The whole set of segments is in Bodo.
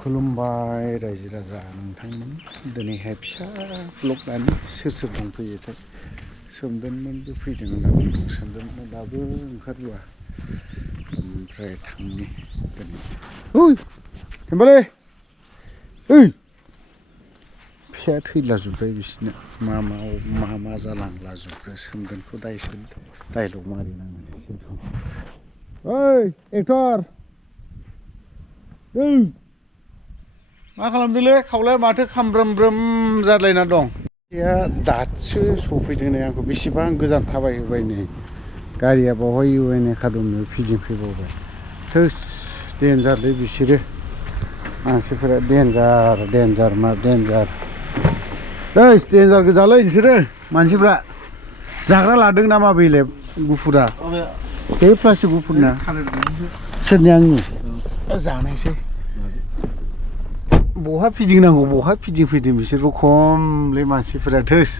खुलुमबाय रायजो राजा नोंथांमोन दिनैहाय फिसा ब्लग लानो सोर सोर दंफैयोथाय सोमदोनमोनबो फैदों होनना बुंदों सोमदोनमोन दाबो ओंखारबोआ ओमफ्राय थांनि दिनै ओइ हेमबाले ओइ फिसाया थैलाजोब्बाय बिसोरना मा जालांलाजोबखो सोमदोनखौ डाइलग मारिनांगोन ओइ एक्टर ओइ मा खालामदोंलै खावलाया माथो खामब्रोम जालायना दं या दासो सफैदों नै आंखौ बेसेबां गोजान थाबायहोबाय नै गारिया बावहाय इउएन एकाडेमियाव फिदिंफैबावबाय थोस देन्जारलै बिसोरो मानसिफोरा देन्जार मा देन्जार ओइस देन्जार गोजालै बिसोरो मानसिफ्रा जाग्रा लादों नामा बेलाय गुफुरा बे प्लास्टिक गुफुरना सोरनि आंनि जानायसै बहा फिदिंनांगौ बहा फिदिंफैदों बिसोरबो खमलै मानसिफोरा थोस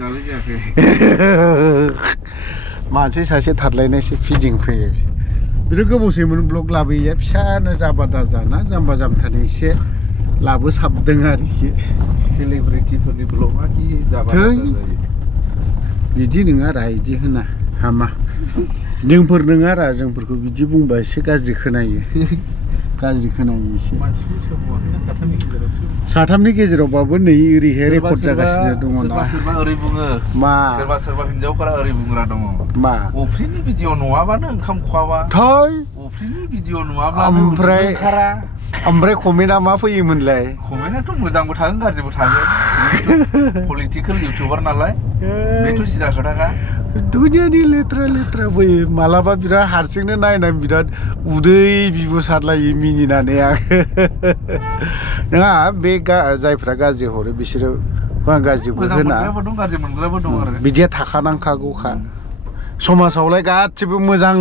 मानसि सासे थादलायनायसो फिदिंफैयो बिसोर गोबावसैमोन ब्लग लाबोयैया फिसानो जाबा दाजाना जाम्बा जाम्थानि एसे लाबोसाबदों आरोखि सेलिब्रिटिफोरनि ब्लगआ कि जाबा बिदि नङा रा बिदि होना हामा जोंफोर नङा रा जोंफोरखौ बिदि बुंबा एसे गाज्रि खोनायो एसे साथामनि गेजेरावबाबो नै ओरैहाय रेकर्ड जागासिनो दङ ना सोरबा ओरै बुङो मा सोरबा हिनजावफोरा ओरै बुंग्रा दङ मा अफ्रिनि भिडिअ नुवाबानो ओंखाम खहाबा थै अफ्रिनि भिडिअ नुवाबानो ओमफ्राय कमेन्टआ मा फैयोमोनलाय कमेन्टआथ' मोजांबो थागोन गाज्रिबो थागोन पलिटिकेल इउटिउबार नालाय बेथ' सिदा खोथाखा दुनियानि लेथ्रा फैयो मालाबा बिराद हारसिंनो नायनानै बिराद उदै बिबु सारलायो मिनिनानै आं नङा बे जायफ्रा गाज्रि हरो बिसोरो गाज्रिबो होना गाज्रि मोनग्राबो दं आरो बिदिया थाखानांखागौखा समाजावलाय गासिबो मोजां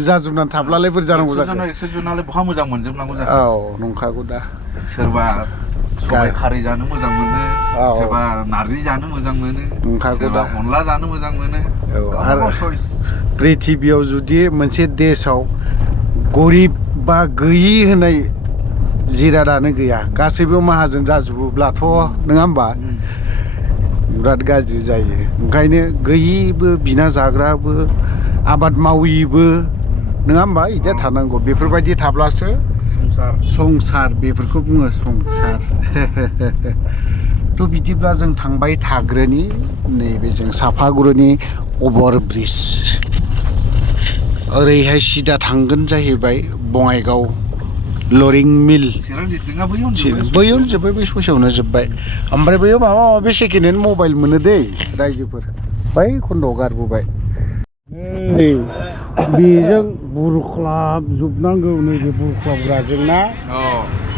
जाजोबनानै थाब्लालाय बोरै जानांगौ जाखो एक्सजनालाय बहा मोजां मोनजोबनांगौ जाखो औ नंखागौ दा सोरबा सबाय खारै जानो मोजां मोनो सोरबा नारजि जानो मोजां मोनो नंखागौ दा अनला जानो मोजां मोनो आरो पृथिबियाव जुदि मोनसे देशआव गरिब बा गैयि होननाय जिरादानो गैया गासैबो माहाजोन जाजोबोब्लाथ' नङा होमबा बिराद गाज्रि जायो ओंखायनो गैयिबो बिना जाग्राबो आबाद माविबो नङा होमबा बिदिया थानांगौ बेफोरबायदि थाब्लासो संसार बेफोरखौ बुङो संसार थ' बिदिब्ला जों थांबाय थाग्रोनि नैबे जों साफागुरिनि अभार ब्रिज ओरैहाय सिदा थांगोन जाहैबाय बङाइगाव लरिं मिल बैयावनो जोब्बाय बै ससेयावनो जोब्बाय ओमफ्राय बैयाव माबा माबि सेकेन्ड हेन्ड मबाइल मोनो दै रायजोफोर बै खन्द'आव गारबोबाय बेजों बुरख्लाबजोबनांगौ नैबे बुरख्लाबग्राजों ना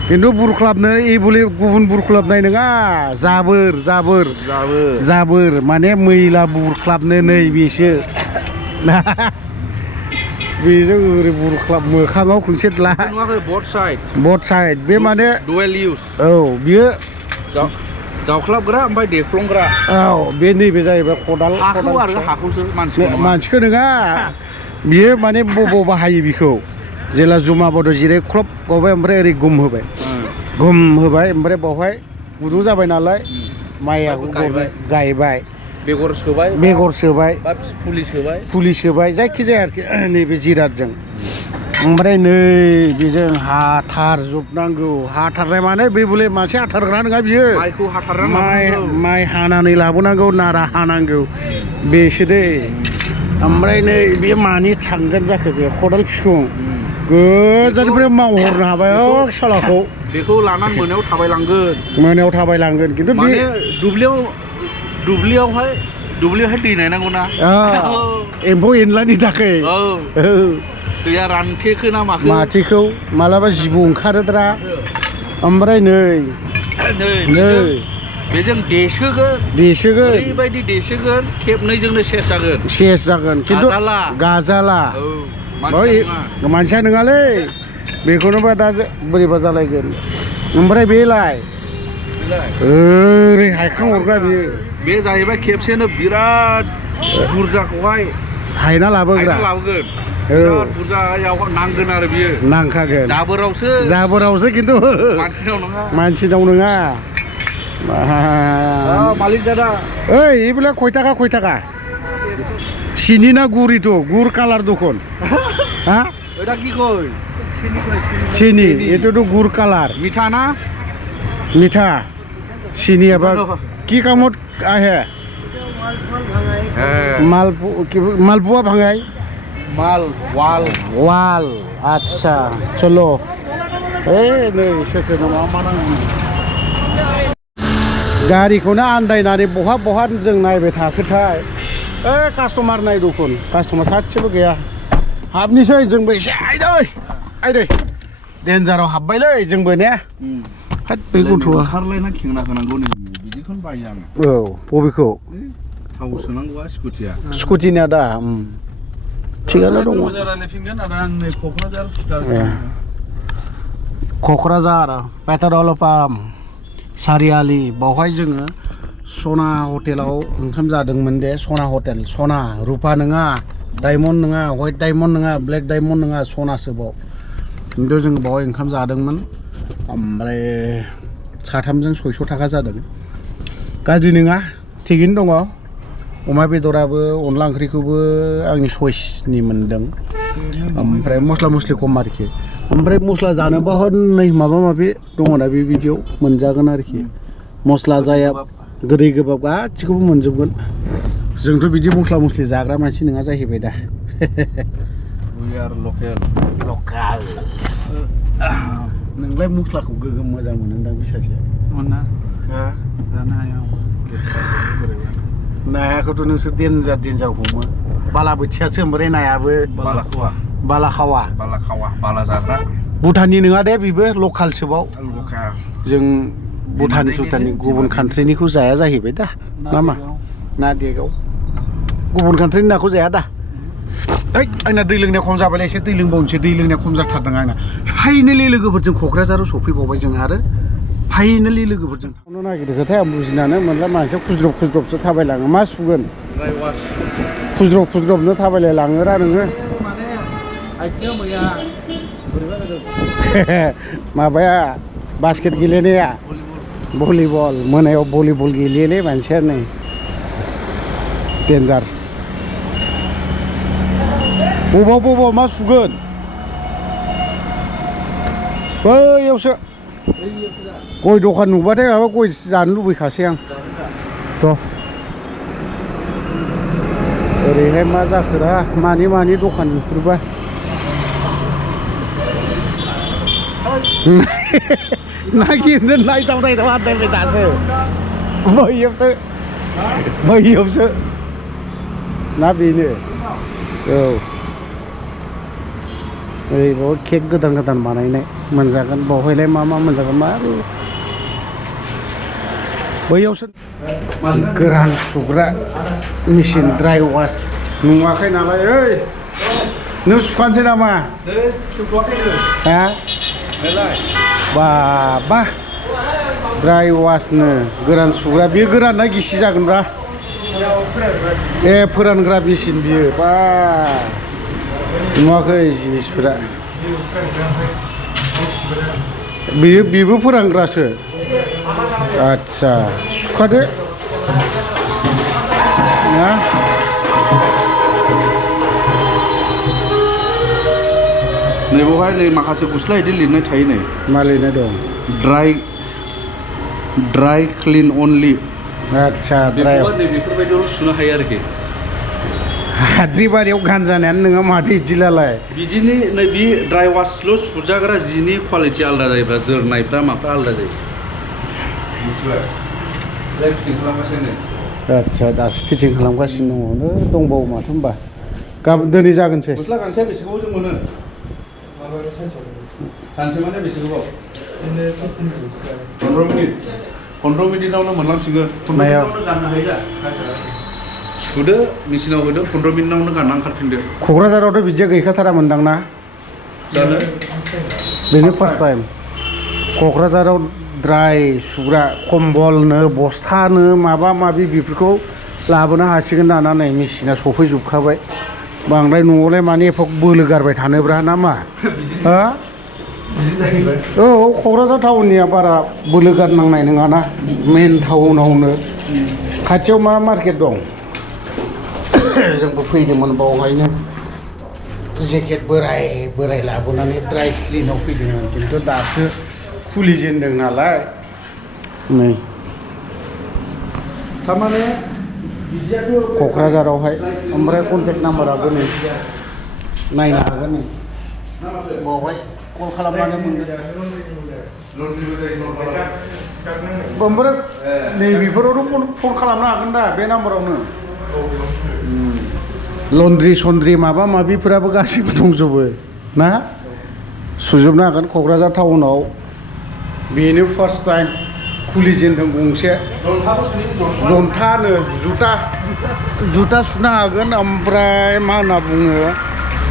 खिन्थु बुरख्लाबनो एबुले गुबुन बुरख्लाबनाय नङा जाबोर माने मैला बुरख्लाबनो नै बेसो बेजों ओरै बुरख्लाब मोखाङाव खनसे ला बथ साइड बे माने डुवेल इउज औ बियो जावख्लाबग्रा ओमफ्राय देफ्लंग्रा औ बे नैबे जाहैबाय खदाल हाखौसो मानसिखौ नङा बियो माने बबाव बाहायो बिखौ जेला जुमा बद जिराय ख्लब गबाय ओमफ्राय ओरै गुम होबाय ओमफ्राय बावहाय गुदुं जाबाय नालाय माइआ गायबाय बेगर सोबाय फुलि सोबाय जायखिजाया आरोखि नैबे जिरादजों ओमफ्राय नै बेजों हाथारजोबनांगौ हाथारनाय माने बे बले मानसि हाथारग्रा नङा बियो माइ हानानै लाबोनांगौ नारा हानांगौ बेसो दै ओमफ्राय नै बे मानि थांगोन जाखो बे खदाल फिखुं गोजाननिफ्राय मावहरनो हाबाय सालाखौ बेखौ लानानै मोनायाव थाबायलांगोन खिन्थु बे दुब्लियावहाय दै नायनांगौ ना एम्फौ एनलानि थाखाय दैया रानथेखो ना माथेखौ मालाबा जिबौ ओंखारोद्रा ओमफ्राय नै बेजों देसोगोन ओरैबायदि देसोगोन खेबनैजोंनो सेस जागोन खिन्थु गाजाला मानसिया नङालै बेखौनोबा दा बोरैबा जालायगोन ओमफ्राय बेलाय ओरै हायखांहरग्रा बियो बे जाहैबाय खेबसेनो बिराद बुरजाखौहाय हायना लाबोगोन बिराद बुरजायाव नांगोन आरो बियो नांखागोन जाबोरावसो खिन्थु मानसिनाव नङा मालिक दादा ओइ এইবিলাক কয় টাকা চিনি না গুড়িতো গুড় কালার দোকান হ্যাঁ এটা কি কই চিনি এটাতো গুড় কালার মিঠা না মিঠা চিনি এবার কি কামত আহে মালপোয়া ভাঙাই মাল ওয়াল আচ্ছা চলো এই नै सोर नामा मा नांगौ गारिखौनो आन्दायनानै बहा जों नायबाय थाखोथाय कास्टमार नाय दखन कास्टमार सासेबो गैया हाबनिसै जोंबो एसे आयदै डेन्जाराव हाबबायलै जोंबो ने हाट बे गथ'आ खारलायना खेंना होनांगौ नै बिदिखौनो बायो आं औ बबेखौ थाव सोनांगौआ स्कुटिनिया दा थिगानो दङ क'क्राझार पेट्रल पाम्प सारियालि बावहाय जोङो सना हटेलाव ओंखाम जादोंमोन दे सना हटेल सना रुपा नङा डायमन्ड नङा व्हाइट डायमन्ड नङा ब्लेक डायमन्ड नङा सनासो बाव खिन्थु जों बावहाय ओंखाम जादोंमोन ओमफ्राय साथामजों 600 थाखा जादों गाज्रि नङा थिगैनो दङ अमा बेदराबो अनला ओंख्रिखौबो आंनि चइसनि मोनदों ओमफ्राय मस्ला मस्लि खम आरोखि ओमफ्राय मस्ला जानोबा हनै माबा माबि दङ ना बे भिडिअ मोनजागोन आरोखि मस्ला जाया गोदै गोबाब गासिखौबो मोनजोबगोन जोंथ' बिदि मस्ला मस्लि जाग्रा मानसि नङा जाहैबाय दा लकेल नोंलाय मस्लाखौ गोगोम मोजां मोनोदां बे सासेया मोना जानो हाया नायाखौथ' नोंसोर डेन्जार हमो बालाबोथियासो ओमफ्राय नायाबो बालाखावा बाला जाग्रा भुटाननि नङा दे बेबो लकेलसोबाव जों भुटान गुबुन कान्ट्रिनिखौ जाया जाहैबाय दा मा ना देगाव गुबुन कान्ट्रिनि नाखौ जाया दा आंना दै लोंनाया खम जाबायलै एसे दै लोंबावनोसै दै लोंनाया खम जाथारदों आंना फाइनेलि लोगोफोरजों क'क्राझाराव सफैबावबाय जों आरो फाइनेलि लोगोफोरजों थांनो नागिरदोंथाय आं बुजिनानै मोनला मानसिया खुज्रबसो थाबायलाङो मा सुगोन खुज्रबनो थाबायलायलाङोरा नोङो माबाया बास्केट गेलेनाया भलिबल मोनायाव भलिबल गेलेयोलै मानसिया नै डेन्जार बबाव मा सुगोन बैयावसो गय दखान नुबाथाय माबा गय जानो लुबैखासै आं थ' ओरैहाय मा जाखोरा मानि दखान बेफोरबा नागिरनो नायदाव आन्दायबाय दासो बैयावसो ना बेनो औ ओरैबाव केक गोदान बानायनाय मोनजागोन बावहायलाय मा मोनजागोन मा बैयावसो गोरान सुग्रा मेचिन ड्राइ वाश नुवाखै नालाय ओइ नों सुखानोसै नामा हा बाबा ड्राइ वाशनो गोरान सुग्रा बे गोराना गिसि जागोनब्रा फोरानग्रा मेचिन बियो बा नुवाखै जिनिसफोरा बेबो फोरानग्रासो आच्छा सुखादो ना नै बेवहाय नै माखासे गस्ला बिदि लिरनाय थायो नै मा लिरनाय दं ड्राइ क्लिन अनलि आच्छा बेफोरबायदियाव सुनो हायो आरोखि हाद्रिबारियाव गानजानायानो नोङा माथो इदिलाय बिदिनि नै बे ड्राइ वाशल' सुजाग्रा जिनि क्वालिटि आलादा जायोब्ला जोरनायफ्रा माफ्रा आलादा जायो आच्छा दासो फिटिं खालामगासिनो दङ दंबावो माथो होनबा गाबोन दिनै जागोनसै गस्ला गांसेया बेसे गोबाव जों मोनो सानसे माने बेसे गोबाव 15 मिनिटावनो मोनलांसिगोन 15 मिनिटावनो गाननो हायो दा सुदो मेचिनाव होदो 15 मिनिटावनो गानना ओंखारफिनदो क'क्राझारावथ' बिदिया गैखाथारामोनदां ना बेनो फार्स्ट टाइम क'क्राझाराव ड्राइ सुग्रा कम्बलनो बस्थानो माबा माबि बेफोरखौ लाबोनो हासिगोन दाना नै मेचिना सफैजोबखाबाय बांद्राय न'आवलाय माने एफा बोलो गारबाय थानोब्रा ना मा हा औ क'क्राझार टाउननिया बारा बोलो गारनांनाय नङाना मेन टाउनावनो खाथियाव मा मार्केट दं जोंबो फैदोंमोन बावहायनो जेकेट बोराय लाबोनानै ड्राइ क्लिनाव फैदोंमोन खिन्थु दासो खुलिजेनदों नालाय नै थारमाने क'क्राझारावहाय ओमफ्राय कन्टेक्ट नाम्बाराबो नै नायनो हागोन नै बावहाय कल खालामबानो मोनगोन ओमफ्राय नैबेफोरावथ' फन खालामनो हागोन दा बे नाम्बारावनो लन्द्रि सन्द्रि माबा माबिफोराबो गासैबो दंजोबो ना सुजोबनो हागोन क'क्राझार टाउनाव बेनो फार्स्ट टाइम खुलिजेनदों गंसे जन्थानो जुथा सुनो हागोन ओमफ्राय मा होनना बुङो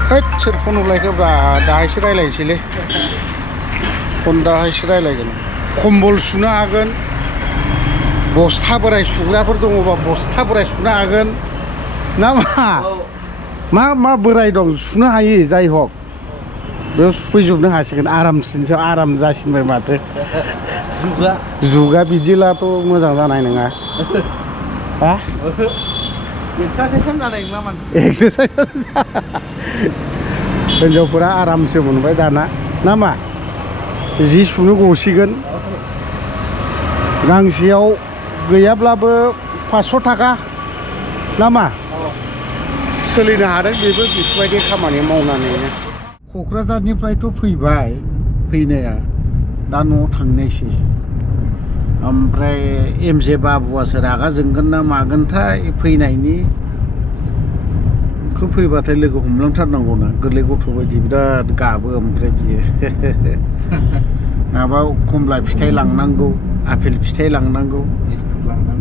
हैद सोर फन हरलायखोब्रा दाहायसो रायज्लायनोसैलै दाहायसो रायज्लायगोन कम्बल सुनो हागोन बस्था बोराय सुग्राफोर दङबा बस्था बोराय सुनो हागोन ना मा बोराय दं सुनो हायो जाय हक बेयाव सुफैजोबनो हासिगोन आरामसिनसो आराम जासिनबाय माथो जुगा बिदिलाथ' मोजां जानाय नङा हा एक्सारसाइस जानाय नङा माने एक्सारसाइस हिनजावफोरा आरामसो मोनबाय दाना ना मा जि सुनो गसिगोन गांसेयाव गैयाब्लाबो 500 थाखा ना मा सोलिनो हादों बेबो बेफोरबायदि खामानि मावनानैनो क'क्राझारनिफ्रायथ' फैबाय फैनाया दा न'आव थांनायसै ओमफ्राय एमजे बाबुआसो रागा जोंगोन ना मागोनथाय फैनायनि खौ फैबाथाय लोगो हमलांथारनांगौना गोरलै गथ' बायदि बिराद गाबो ओमफ्राय बियो माबा खमला फिथाइ लांनांगौ आपेल फिथाइ लांनांगौ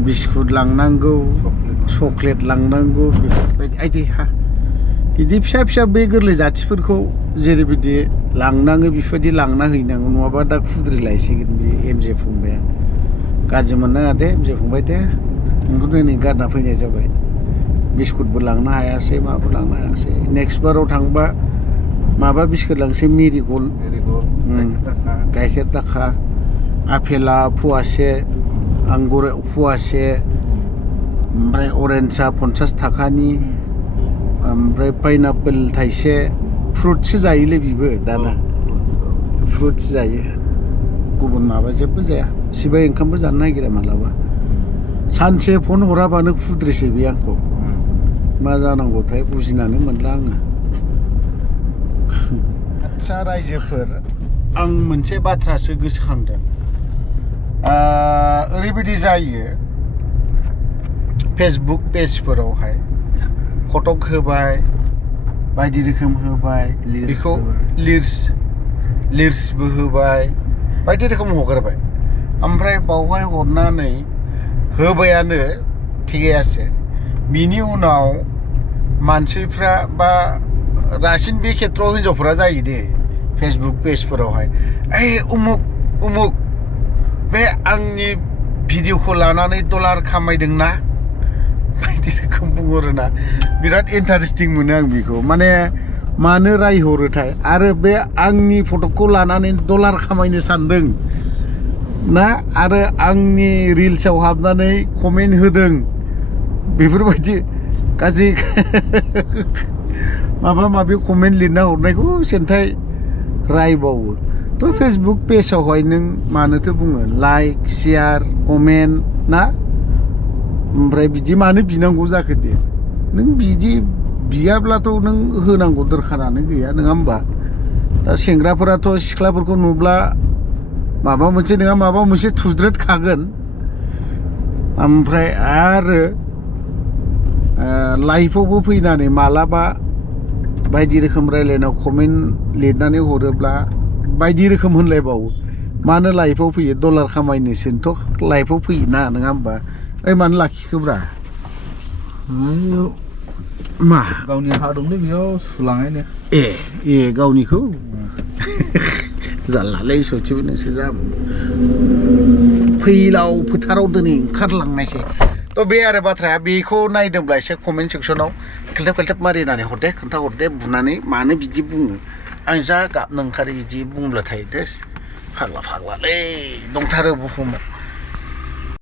बिस्कुट लांनांगौ चक्लेट लांनांगौ बेफोरबायदि आइदि हा बिदि फिसा फिसा बे गोरलै जाथिफोरखौ जेरैबायदि लांनाङो बेफोरबायदि लांना हैनांगौ नङाबा दा खुद्रिलायसिगोन बे एमजे फंबाया गाज्रि मोननाङा दे एमजे फंबाय दे नोंखौ दिनै गारना फैनाय जाबाय बिस्कुटबो लांनो हायासै माबो लांनो हायासै नेक्स्ट बाराव थांबा माबा बिस्कुट लांसै मेरिगल्ड गाइखेर दाखा आपेला फवासे आंगुर फवासे ओमफ्राय अरेन्जआ 50 थाखानि ओमफ्राय पाइनापेल थाइसे फ्रुटसो जायोलै बिबो दाना फ्रुटस जायो गुबुन माबा जेबो जाया सिबाय ओंखामबो जानो नागिरा मालाबा सानसे फन हराबानो खुद्रिसै बे आंखौ मा जानांगौथाय बुजिनानै मोनला आङो आदसा रायजोफोर आं मोनसे बाथ्रासो गोसोखांदों ओरैबायदि जायो फेसबुक पेजफोरावहाय फटक होबाय बायदि रोखोम होबाय बेखौ लिर्सबो होबाय बायदि रोखोम हगारबाय ओमफ्राय बावहाय हरनानै होबायानो थिगायासो बिनि उनाव मानसिफ्रा बा रासिन बे खेथ्रआव हिनजावफोरा जायो दे फेसबुक पेजफोरावहाय ओइ उमुक बे आंनि भिडिअखौ लानानै डलार खामायदोंना बायदि रोखोम बुंहरोना बिराद इन्टारेस्टिं मोनो आं बेखौ माने मानो रायहरोथाय आरो बे आंनि फटकखौ लानानै डलार खामायनो सानदों ना आरो आंनि रिल्सआव हाबनानै कमेन्ट होदों बेफोरबायदि गाज्रि माबा माबि कमेन्ट लिरना हरनायखौ सेन्थाय रायबावो थ' फेसबुक पेजावहाय नों मानोथो बुङो लाइक शेयार कमेन्ट ना ओमफ्राय बिदि मानो बिनांगौ जाखो दे नों बिदि बियाब्लाथ' नों होनांगौ दरखारानो गैया नङा होमबा दा सेंग्राफोराथ' सिख्लाफोरखौ नुब्ला माबा मोनसे नङा माबा मोनसे थुज्रोदखागोन ओमफ्राय आरो लाइफआवबो फैनानै मालाबा बायदि रोखोम रायलायनायाव कमेन्ट लिरनानै हरोब्ला बायदि रोखोम होनलायबावो मानो लाइफआव फैयो डलार खामायनोसोनोथ' लाइफआव फैयोना नङा होमबा ओइ मानो लाखिखोब्रा मा गावनि हा दंलै बेयाव सुलांनायनो ए गावनिखौ जारलालै सयथिबो नोंसो जा फैलाव फोथाराव दिनै ओंखारलांनायसै थ' बे आरो बाथ्राया बेखौ नायदोंब्ला एसे कमेन्ट सेक्सनाव खेलथेब मारिनानै हरदे खोन्थाहरदे बुनानै मानो बिदि बुङो आं जा गाबनो ओंखारो बिदि बुंब्लाथाय फाग्लालै दंथारो बुहुमाव